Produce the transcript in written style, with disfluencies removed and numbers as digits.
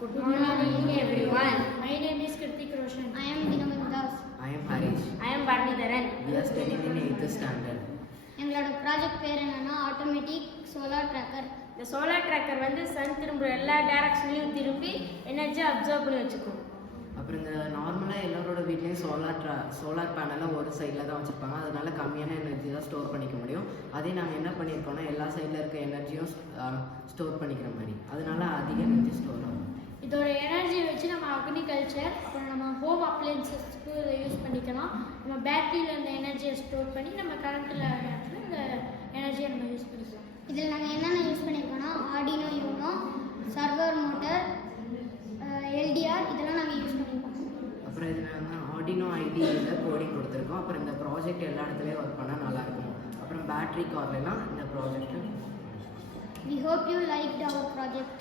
Good morning everyone. My name is Kritik Roshan. I am Dinamil Das. I am Harish. I am Bharnidharan. We are studying in 8th standard. எங்களோட project பேர் என்னன்னா automatic solar tracker. இந்த solar tracker வந்து Sun திரும்புற எல்லா டைரக்ஷன்லையும் திரும்பி energy observe பண்ணி வச்சுக்கும். அப்புறம் இந்த நார்மலாக எல்லாரோட வீட்லேயும் சோலார் பேனலை ஒரு சைடில் தான் வச்சுருப்பாங்க. அதனால கம்மியான எனர்ஜி தான் ஸ்டோர் பண்ணிக்க முடியும். அதே நாங்கள் என்ன பண்ணியிருக்கோம்னா எல்லா சைடில் இருக்க எனர்ஜியும் ஸ்டோர் பண்ணிக்கிற மாதிரி, அதனால அதிக எனர்ஜி ஸ்டோர் ஆகும். இதோட எனர்ஜியை வச்சு நம்ம அக்ரிகல்ச்சர் அப்புறம் நம்ம ஹோம் அப்ளையன்சஸ்க்கு இதை யூஸ் பண்ணிக்கலாம். நம்ம பேட்டரியில் இந்த எனர்ஜியை ஸ்டோர் பண்ணி நம்ம கரண்ட்டில் நேரத்தில் இந்த எனர்ஜியை நம்ம யூஸ் பண்ணிக்கலாம். இதில் நாங்கள் என்னென்ன யூஸ் பண்ணியிருக்கோம்னா Arduino Uno, server motor, LDR இதெல்லாம் நாங்கள் யூஸ் பண்ணியிருக்கோம். அப்புறம் இதில் நாங்கள் ஆர்டினோ ஐடியில் கோடிங் கொடுத்துருக்கோம். அப்புறம் இந்த ப்ராஜெக்ட் எல்லா இடத்துலையும் ஒர்க் பண்ணால் நல்லாயிருக்கும். அப்புறம் பேட்ரி கார்லாம் இந்த project. We hope you liked our project.